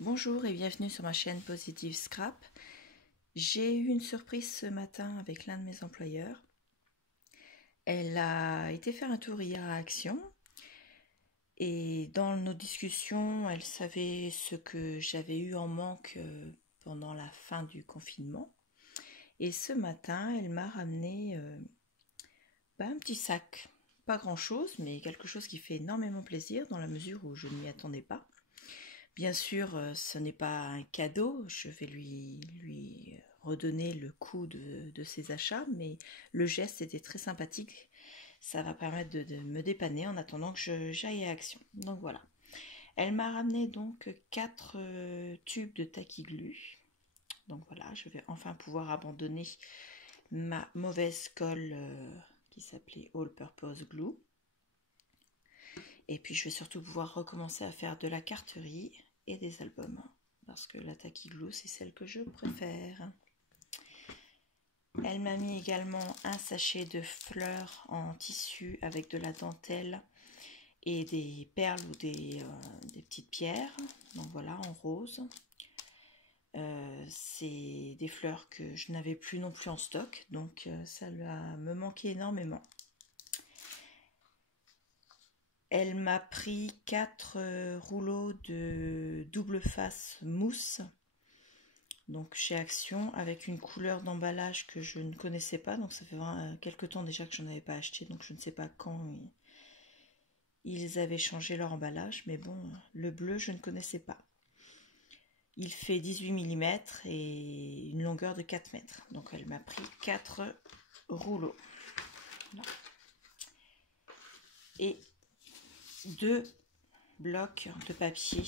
Bonjour et bienvenue sur ma chaîne Positive Scrap. J'ai eu une surprise ce matin avec l'un de mes employeurs. Elle a été faire un tour hier à Action et dans nos discussions, elle savait ce que j'avais eu en manque pendant la fin du confinement. Et ce matin, elle m'a ramené un petit sac. Pas grand chose, mais quelque chose qui fait énormément plaisir dans la mesure où je ne m'y attendais pas. Bien sûr, ce n'est pas un cadeau, je vais lui redonner le coût de ses achats, mais le geste était très sympathique. Ça va permettre de me dépanner en attendant que j'aille à Action. Donc voilà. Elle m'a ramené donc 4 tubes de Tacky-Glu. Donc voilà, je vais enfin pouvoir abandonner ma mauvaise colle qui s'appelait All Purpose Glue. Et puis je vais surtout pouvoir recommencer à faire de la carterie et des albums. Parce que la Tacky-Glue, c'est celle que je préfère. Elle m'a mis également un sachet de fleurs en tissu avec de la dentelle et des perles ou des petites pierres. Donc voilà, en rose. C'est des fleurs que je n'avais plus non plus en stock. Donc ça va me manquer énormément. Elle m'a pris 4 rouleaux de double face mousse, donc chez Action, avec une couleur d'emballage que je ne connaissais pas, donc ça fait vraiment quelques temps déjà que je n'en avais pas acheté, donc je ne sais pas quand ils avaient changé leur emballage, mais bon, le bleu je ne connaissais pas. Il fait 18 mm et une longueur de 4 mètres, donc elle m'a pris 4 rouleaux. Voilà. Et 2 blocs de papier,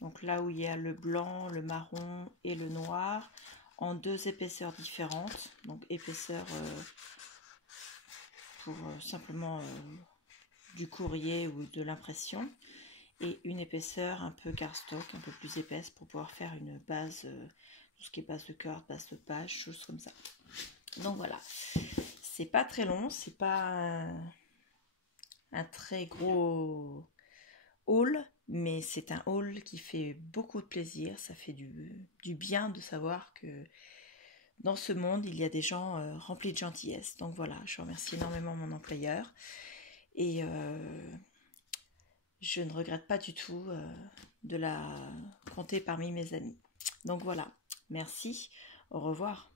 donc là où il y a le blanc, le marron et le noir, en 2 épaisseurs différentes, donc épaisseur pour simplement du courrier ou de l'impression, et une épaisseur un peu cardstock, un peu plus épaisse pour pouvoir faire une base, tout ce qui est base de cœur, base de page, choses comme ça. Donc voilà, c'est pas très long, c'est pas un très gros haul, mais c'est un haul qui fait beaucoup de plaisir. Ça fait du bien de savoir que dans ce monde, il y a des gens remplis de gentillesse. Donc voilà, je remercie énormément mon employeur et je ne regrette pas du tout de la compter parmi mes amis. Donc voilà, merci, au revoir.